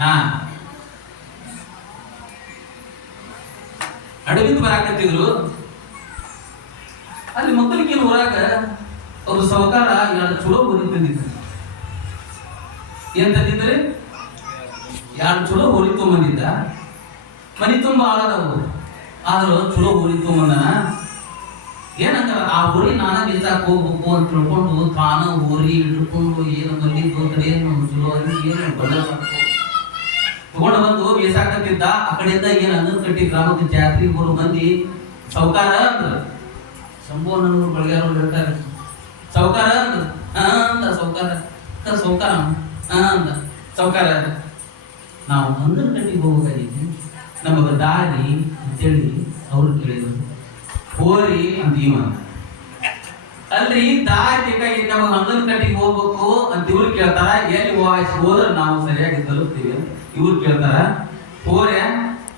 ಹಾ ಅಡವಿಂದ ಬರಾಕತ್ತಿದ್ರು. ಅಲ್ಲಿ ಮಕ್ಕಳಿಗೆ ಊರಾಗ ಅವ್ರ ಸಹಕಾರ ಎರಡು ಚಲೋ ಹೋರಿ ತಂದಿದ್ರು. ಏನ್ ತಂದಿದ್ರಿ? ಎರಡು ಚಲೋ ಹೋರಿ ತೊಗೊಂಬಂದಿದ್ದ. ಮನಿ ತುಂಬ ಆಳದವು, ಆದ್ರೂ ಚಲೋ ಹೋರಿ ತೊಗೊಂಬಂದನ. ಏನಂತ ಆ ಹೋರಿ ನಾನ ಬಿಸಾಕ್ ಹೋಗ್ಬೇಕು ಅಂತ ತಿಳ್ಕೊಂಡು ತಾನ ಹೋರಿ ಹಿಡ್ಕೊಂಡು ಏನು ಬಂದಿದ್ದು ಕಡೆ ಚಲೋ ಏನು ಬದಲ ತಗೊಂಡು ಬಂದು ಬೇಸಾಕತ್ತಿದ್ದ. ಆ ಕಡೆಯಿಂದ ಏನ್ ಅಂಗನ್ ಕಟ್ಟಿ ಗ್ರಾಮದ ಜಾತ್ರೆಗೆ ಬರೋ ಮಂದಿ ಸೌಕಾರ ಅಂದ್ರ ಸಂಪೂರ್ಣ ಬಳಗಾರ ಹೇಳ್ತಾರೆ. ಸೌಕಾರ ಅಂದ ಸೌಕಾರ ಸೌಕಾರ ಅಂದ ಸೌಕಾರ ನಾವು ಅಂಗನ್ ಕಟ್ಟಿಗೆ ಹೋಗ್ಬೇಕಾಗಿದ್ವಿ, ನಮಗ ದಾರಿ ಅಂತೇಳಿ ಅವ್ರು ಕೇಳಿದ್ರು. ಹೋರಿ ಅಂತ ಇವ ಅಲ್ರಿ ದಾರಿ ಬೇಕಾಗಿತ್ತು, ನಮಗ ಅಂಗನ್ ಕಟ್ಟಿಗೆ ಹೋಗ್ಬೇಕು ಅಂತ ಇವ್ರು ಕೇಳ್ತಾರ. ಎಲ್ಲಿ ಹೋದ್ರೆ ನಾವು ಸರಿಯಾಗಿ ತಲುಪ್ತೀವಿ. ಇವ್ರು ಕೇಳ್ತಾರ ಹೋರ್ಯ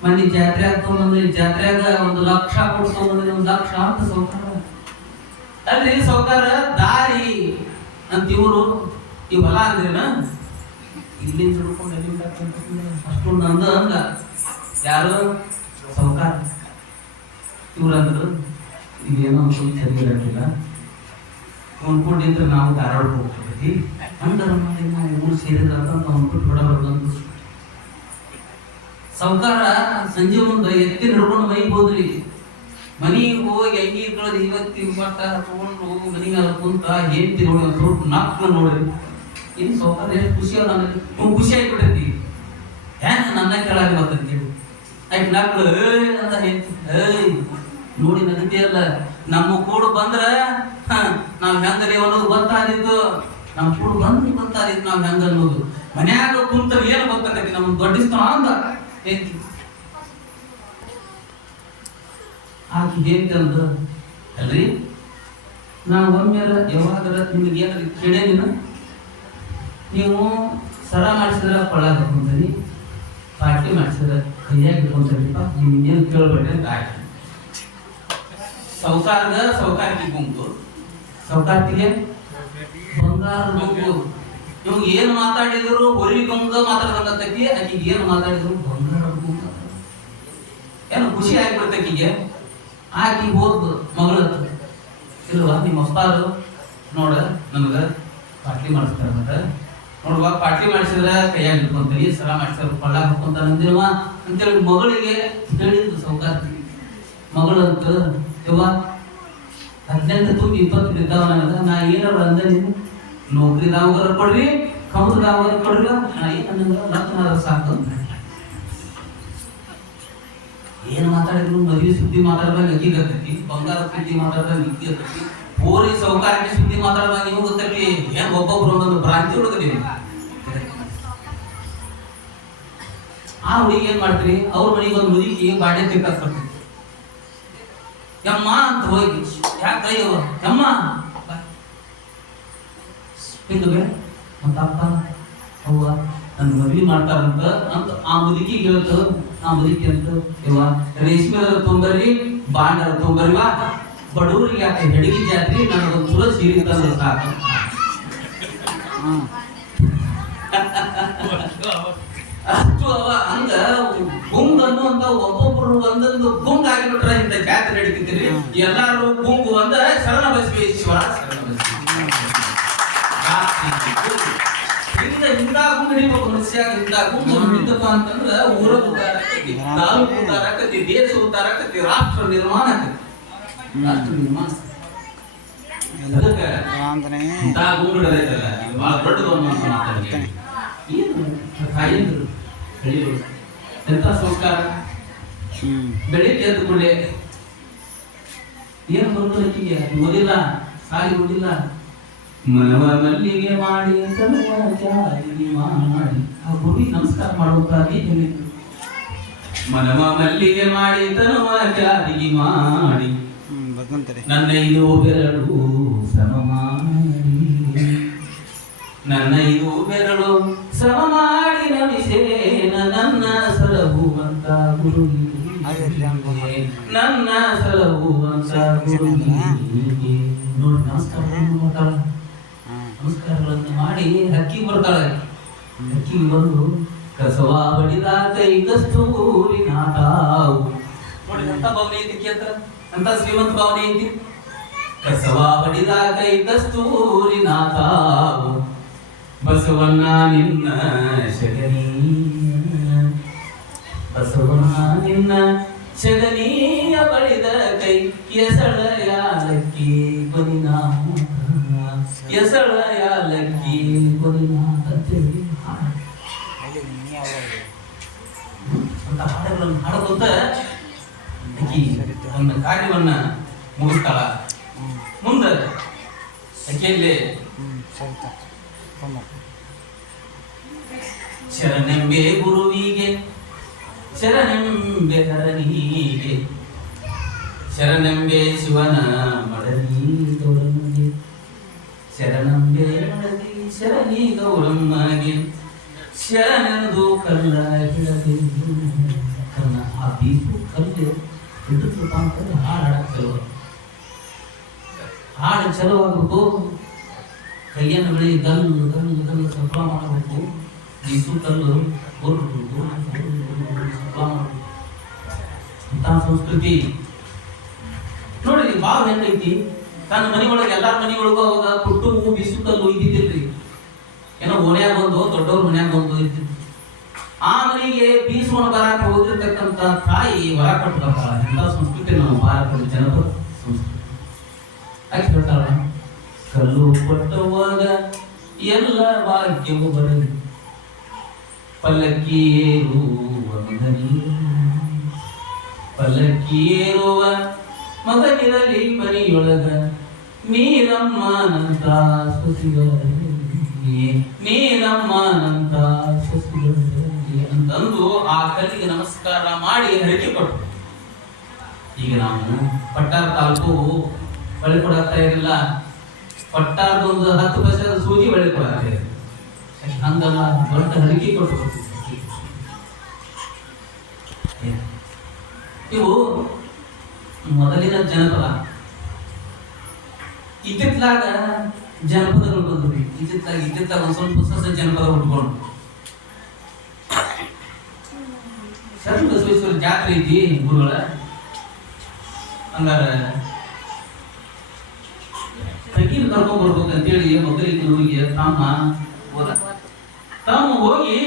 ಮನಿ ಜಾತ್ರೆ ಆಗ್ತಂದ್ರೆ ಜಾತ್ರೆಯಾಗ 1 ಲಕ್ಷ ಕೊಡ್ತಂದ್ರೆ 1 ಲಕ್ಷ ಅಂತ ಸೌಕಾರ. ಅಲ್ರಿ ಸೌಕಾರ ದಾರಿ ಅಂತ ಇವ್ರು ಈ ಹೊಲ ಅಂದ್ರೇನ ಇಲ್ಲಿಂದ ಹಿಡ್ಕೊಂಡು ಅಷ್ಟೊಂದು ಅಂದ ಯಾರು ಸೌಕಾರ. ಇವ್ರಂದ್ರು ಇದೇನೋ ಸ್ವಲ್ಪ ಸರಿ ಇರಲಿಲ್ಲ, ಅನ್ಕೊಂಡಿದ್ರೆ ನಾವು ಧಾರವಾಡ ಹೋಗ್ತೀವಿ ಅಂದ್ರೆ ನಾವು ಊರು ಸೇರಿದ್ರ ಅಂತ ಅನ್ಬಿಟ್ಟು ಬಿಡಬಾರ್ದು. ಸೌಕಾರ ಸಂಜೆ ಮುಂದೆ ಎತ್ತಿ ನಡ್ಕೊಂಡು ಮೈಗೆ ಹೋದ್ರಿ. ಮನಿಗೆ ಹೋಗಿ ಅಂಗಿ ಕಳೆದು ಇವತ್ತಿನ ಮಟ್ಟ ತಗೊಂಡು ಮನಿ ಮೇಲೆ ಕುಂತ ಹೆಂಡತಿ ನೋಡಿ ಒಂದು ಸ್ವಲ್ಪ ನಾಲ್ಕು ನೋಡ್ರಿ. ಇನ್ನು ಸೌಕಾರ ಎಷ್ಟು ಖುಷಿ ಅಲ್ಲ, ನನಗೆ ಖುಷಿ ಆಗಿಬಿಟ್ಟೈತಿ. ಹೆಂಗ ನನ್ನ ಕೇಳಾಗಿ ಬರ್ತಂತೇಳಿ ಆಯ್ತು ನಾಲ್ಕು ಅಂತ ಹೇಳ್ತಿ ನೋಡಿ ನಗತಿಯಲ್ಲ. ನಮ್ಮ ಕೂಡ ಬಂದ್ರ ನಾವ್ ಹೆಂಗರಿ ಅನ್ನೋದು ಗೊತ್ತಾದಿತ್ತು, ನಮ್ ಕೂಡ ಬಂದು ಗೊತ್ತಾದಿತ್ತು ನಾವ್ ಹೆಂಗ ಅನ್ನೋದು. ಮನ್ಯಾಗ ಕುಂತ ಏನು ಗೊತ್ತಾಗೈತಿ ನಮ್ಗೆ ದೊಡ್ಡಿಸ್ತಾನ ಅಂತ ಹೇಳ್ತಿ. ಆಕಿ ಹೇಳ್ತಂದ ಅಲ್ರಿ ನಾವು ಒಮ್ಮೆಲ್ಲ ಯಾವಾಗರ ನಿಮ್ಗೆ ಏನಾರ ಕೇಳೇನಿನ, ನೀವು ಸರ ಮಾಡಿಸಿದ್ರ ಕೊಳ್ಳಾಗ ಹಾಕೊಂತೀರಿ, ಪಾರ್ಟಿ ಮಾಡಿಸಿದ್ರ ಕೈಯಾಗ ಇಟ್ಕೊಂತೀರಿಪ್ಪ, ನಿಮ್ಗೇನು ಕೇಳ್ಬೇಡ್ರಿ ಅಂತ ಆಯ್ತು. ಸೌಕಾರಕ್ಕೆ ಗುಂಪು, ಸೌಕಾರ್ತಿಗೆ ಬಂಗಾರ ಗುಂಪು. ಇವಾಗ ಏನು ಮಾತಾಡಿದ್ರು ಹೊರಿ ಗುಂಗ ಮಾತಾಡ್ದಂಗತ್ತಕಿ, ಆಕಿಗೆ ಏನು ಮಾತಾಡಿದ್ರು ಬಂಗಾರ ಗುಂಪ. ಏನು ಖುಷಿ ಆಗಿಬಿಡ್ತಕ್ಕಿಗೆ. ಆಕಿ ಹೋದ್ ಮಗಳು ಇಲ್ವಾ ನಿಮ್ಮ ಅಪ್ಪಾರು ನೋಡ ನಮಗ ಪಾಟ್ಲಿ ಮಾಡಿಸ್ತಾರ ಮತ್ತ ನೋಡುವ ಪಾಟ್ಲಿ ಮಾಡಿಸಿದ್ರ ಕೈಯಾಗ ಇಟ್ಕೊಂತೀರಿ, ಸರ ಮಾಡಿಸಿದ್ರ ಕೊಳ್ಳಾಗ ಹಾಕೊಂತಾರ ಅಂದಿರುವ ಅಂತೇಳಿ ಮಗಳಿಗೆ ಹೇಳಿದ್ರು ಸೌಕಾರ್ತಿ. ಮಗಳಂತ ಯವ್ವ 18 ತುಂಬಿ 20 ಬಿದ್ದಾವ ನನಗ, ನಾ ಏನಾರ ಅಂದ ನೀವು ನೌಕರಿದಾವಗಾರ ಕೊಡ್ರಿ ಕೌದದಾವಗಾರ ಕೊಡ್ರಿ, ನಾ ಏನಂಗ ಲಗ್ನ ಸಾಕು. ಏನ್ ಮಾತಾಡಿದ್ರು ಮದುವೆ ಸುದ್ದಿ ಮಾತಾಡ್ದಾಗ ಅಕ್ಕಿ ಗತ್ತೈತಿ, ಬಂಗಾರ ಸುದ್ದಿ ಮಾತಾಡ್ದಾಗ ನಿಕ್ಕಿ ಗತ್ತೈತಿ, ಹೋರಿ ಸೌಕಾರಕ್ಕೆ ಸುದ್ದಿ ಮಾತಾಡ್ದಾಗ ನೀವು ಗೊತ್ತೈತಿ. ಏನ್ ಒಬ್ಬೊಬ್ರು ಒಂದೊಂದು ಭ್ರಾಂತಿ ಹುಡುಗರಿ. ಆ ಹುಡುಗಿ ಏನ್ ಮಾಡ್ತೀರಿ, ಅವ್ರ ಮನೆಗೆ ಒಂದು ಮುದುಕಿ ಬಾಡೆ ತಿಕ್ಕಕ್ ಬರ್ತೈತಿ. ಯಮ್ಮ ಅಂತ ಹೋಗಿ ಯಾಕೆ ಯಮ್ಮ ಹಿಂಗೆ ಮತ್ತಪ್ಪ ಅವ್ವ ನನ್ನ ಮದ್ವಿ ಮಾಡ್ತಾರಂತ ಅಂತ ಆ ಮುದುಕಿಗೆ ಹೇಳ್ತ. ಆ ಮುದುಕಿ ಅಂತ ಯವ್ವ ರೇಷ್ಮೆ ತೊಂಬರಿ ಬಾಂಡ ತೊಂಬರಿವಾ, ಬಡವರಿಗೆ ಯಾಕೆ ಹೆಡಗಿ ಜಾತ್ರೆ ನನಗೊಂದು ಚಲೋ ಸೀರೆ ತಂದ್ರೆ ಸಾಕು. ಅಷ್ಟು ಅವ ಹಂಗ ಗುಂಗ್ ಅನ್ನುವಂತ ಒಬ್ಬೊಬ್ರು ಒಂದೊಂದು ಗುಂಗ್ ಆಗಿಬಿಟ್ರ ಇಂತ ಜಾತ್ರೆ ನಡೀತಿದ್ರಿ. ಎಲ್ಲಾರು ಗುಂಗು ಒಂದ ಶರಣ ಬಸವೇಶ್ವರ ಶರಣ ಇಂದ ಗುಂಗ್ ಹಿಡಿಬೇಕು ಮನುಷ್ಯ. ಇಂದ ಗುಂಗು ಹಿಡಿದಪ್ಪ ಅಂತಂದ್ರ ಊರ ಉದ್ಧಾರ ಆಕತಿ, ತಾಲೂಕು ಉದ್ಧಾರ ಆಕತಿ, ದೇಶ ಉದ್ಧಾರ ಆಕತಿ, ರಾಷ್ಟ್ರ ನಿರ್ಮಾಣ ಆಕತಿ. ರಾಷ್ಟ್ರ ನಿರ್ಮಾಣ ಅದಕ್ಕೆ ಇಂತ ಗುಂಗು ಹಿಡಿದೈತಲ್ಲ ಬಹಳ ದೊಡ್ಡದು ಅನ್ನುವಂತ ಮಾತಾಡ್ತಾರೆ. ಏನು ತಾಯಿಯಂದ್ರು ಬೆಳಿಗಳು ಎಂತ ಸಂಸ್ಕಾರ. ಬೆಳಿಗ್ಗೆ ಎದ್ದು ಕೂಡಲೇ ಏನು ಬರ್ತದಕ್ಕಿಗೆ ಓದಿಲ್ಲ, ಸಾಲಿ ಓದಿಲ್ಲ, ಮನವ ಮಲ್ಲಿಗೆ ಮಾಡಿ ಮಾಡಿ ಆ ಗುರುವಿಗೆ ನಮಸ್ಕಾರ ಮಾಡುವಂತಾಗಿ ಹೇಳಿದ್ರು. ಮನವ ಮಲ್ಲಿಗೆ ಮಾಡಿ ತನುವ ಜಾರಿಗೆ ಮಾಡಿ ನನ್ನ 5 ಬೆರಳು ಸಮ ಮಾಡಿ, ನನ್ನ 5 ಬೆರಳು ಸಮ ಮಾಡಿ ನಮಿಸೇನ ನನ್ನ ಸಲಹುವಂತ ಗುರು, ನನ್ನ ಸಲಹುವಂತ ಗುರು. ನೋಡಿ ನಮಸ್ಕಾರಗಳನ್ನು ಮಾಡಿ ಹಕ್ಕಿ ಬರ್ತಾಳೆ. ಹಕ್ಕಿ ಬಂದು ಕಸವ ಬಡಿದ ಕೈ ಕಸ್ತೂರಿನ ತಾವು. ನೋಡಿ ಅಂತ ಭಾವನೆ ಐತಿ ಕೇಂದ್ರ, ಅಂತ ಶ್ರೀಮಂತ ಭಾವನೆ ಐತಿ. ಕಸವ ಬಡಿದ ಕೈ ಕಸ್ತೂರಿನ ತಾವು, ಬಸವಣ್ಣ ನಿನ್ನ ಶಗನಿ, ಬಸವಣ್ಣ ನಿನ್ನ ಶಗನಿಯ ಬಡಿದ ಕೈ ಎಸಳ ಯಾಲಕ್ಕಿ ಕೊನಿನಾಮ, ಎಸಳ ಯಾಲಕ್ಕಿ ಕೊನಿನಾಮ ಅಂತ ಹಾಡುಗಳನ್ನು ಹಾಡುವಂತ ತನ್ನ ಕಾರ್ಯವನ್ನ ಮುಗಿಸ್ತಾಳ. ಮುಂದ ಆಕೆಯಲ್ಲಿ ಶರಣೆಂಬೆ ಗುರುವಿಗೆ, ಶರಣೆಂಬೆ ಹರನಿಗೆ, ಶರಣೆಂಬೆ ಶಿವನ ಮಡಲಿ ಗೌರಮ್ಮಗೆ, ಶರಣೆಂಬೆ ಮಡಲಿ ಶರಣಿ ಗೌರಮ್ಮಗೆ, ಶರಣೆಂದು ಕಲ್ಲ ಹಿಡಬೇಕು. ಆ ಬೀಸು ಕಲ್ಲು ಹಿಡಿದಪ್ಪ ಅಂತಂದ್ರೆ ಹಾಡು ಹಾಡಕ್ಕೆ ಚಲೋ, ಹಾಡು ಚಲೋ ಆಗ್ಬೇಕು. ಕೈಯನ್ನು ಬೆಳಿ ಗಲ್ಲು ಗಲ್ಲು ಗಲ್ಲು ಸಪ್ಲ ಮಾಡಬೇಕು. ಬೀಸು ಕಲ್ಲು ಸಪ್ಲ ಮಾಡಬೇಕು ಅಂತ ಸಂಸ್ಕೃತಿ ನೋಡಿ. ಭಾವ ಹೆಂಗೈತಿ, ತನ್ನ ಮನೆಯೊಳಗೆ ಎಲ್ಲಾರ ಮನೆಯೊಳಗೂ ಅವಾಗ ಕುಟ್ಟು ಬೀಸು ಕಲ್ಲು ಇದ್ದಿದ್ದಿಲ್ರಿ. ಏನೋ ಓಣ್ಯಾಗ ಒಂದು ದೊಡ್ಡವ್ರ ಮನ್ಯಾಗ ಒಂದು ಇರ್ತಿತ್ತು. ಆ ಮನೆಗೆ ಬೀಸುವನ್ನು ಬರಾಕ ಹೋಗಿರ್ತಕ್ಕಂಥ ತಾಯಿ ವರ ಕೊಟ್ಟು ಬರ್ತಾಳ. ಎಂತ ಸಂಸ್ಕೃತಿ ನಮ್ಮ ಭಾರತದ ಜನಪದ ಸಂಸ್ಕೃತಿ. ಯಾಕೆ ಹೇಳ್ತಾಳ, ಕಲ್ಲು ಕೊಟ್ಟವಾಗ ಎಲ್ಲ ಭಾಗ್ಯವು ಬರಲಿ, ಪಲ್ಲಕ್ಕಿ ಏರುವ ಪಲ್ಲಕ್ಕಿ ಏರುವ ಮಗನಿರಲಿ ಮನೆಯೊಳಗ, ನೀರಮ್ಮನಂತ ಸೊಸಿಗಳಲ್ಲಿ, ನೀರಮ್ಮನಂತ ಸೊಸಿಗಳಲ್ಲಿ ಅಂತಂದು ಆ ಕಲ್ಲಿಗೆ ನಮಸ್ಕಾರ ಮಾಡಿ ಹರಕೆ ಕೊಟ್ಟರು. ಈಗ ನಾವು ಪಟ್ಟಾರ ತಾಲೂಕು ಬಳಿ ಕೊಡಾಗ್ತಾ ಇರಲಿಲ್ಲ. ಪಟ್ಟಾರದ ಒಂದು 10 ಪೈಸೆ ಸೂಜಿ ಬಳಿ ಕೊಡಾಗ್ತಾ ಇದೆ. ಹಂಗಲ್ಲ, ದೊಡ್ಡ ಹರಕೆ ಕೊಟ್ಟು ಇವು ಮೊದಲಿನ ಜನಪದ. ಇತ್ತಿತ್ತಲಾಗ ಜನಪದಗಳು ಬಂದ್ವಿ. ಇತ್ತಿತ್ತಲಾಗ ಒಂದ್ ಸ್ವಲ್ಪ ಹೊಸ ಜನಪದ ಹುಟ್ಕೊಂಡು ಶರಣ ಬಸವೇಶ್ವರ ಜಾತ್ರೆ ಐತಿ ಗುರುಗಳ. ಹಂಗಾರ ತಂಗಿನ ಕರ್ಕೊಂಡ್ ಬರ್ಬೇಕಂತೇಳಿ ಮಕ್ಕಳಿಗೆ ಹುಡುಗಿಯ ತಮ್ಮ ಹೋದ. ತಮ್ಮ ಹೋಗಿ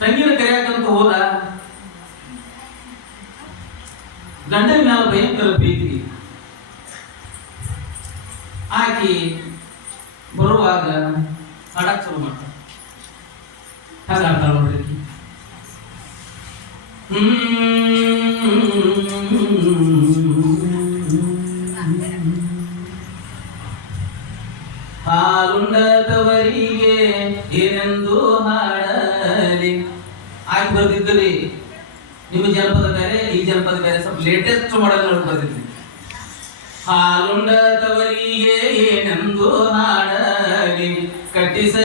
ತಂಗಿನ ಕರೆಯಾಕಂತ ಹೋದ. ಗಂಡನ ಮ್ಯಾಲ ಭಯಂಕರ ಪ್ರೀತಿ. ಆಕಿ ಬರುವಾಗ ಹಾಡಕ್ ಶುರು ಮಾಡ್ತಾಳ. ಹಾಗಾಡ್ತಾಳ ನೋಡ್ರಿ. ಹಾಲುಂಡದವರಿಗೆ ಏನೆಂದು ಹಾಡಲಿ. ಆಗಿ ಬರ್ದಿದ್ದಲ್ಲಿ ನಿಮ್ಮ ಜನಪದ ಬೇರೆ, ಈ ಜನಪದ ಬೇರೆ, ಸ್ವಲ್ಪ ಲೇಟೆಸ್ಟ್ ಮಾಡಲ್ ಬರ್ದಿದ್ವಿ. ಹಾಲುಂಡದವರಿಗೆ ಏನೆಂದು ಹಾಡಲಿ, ಕಟ್ಟಿಸ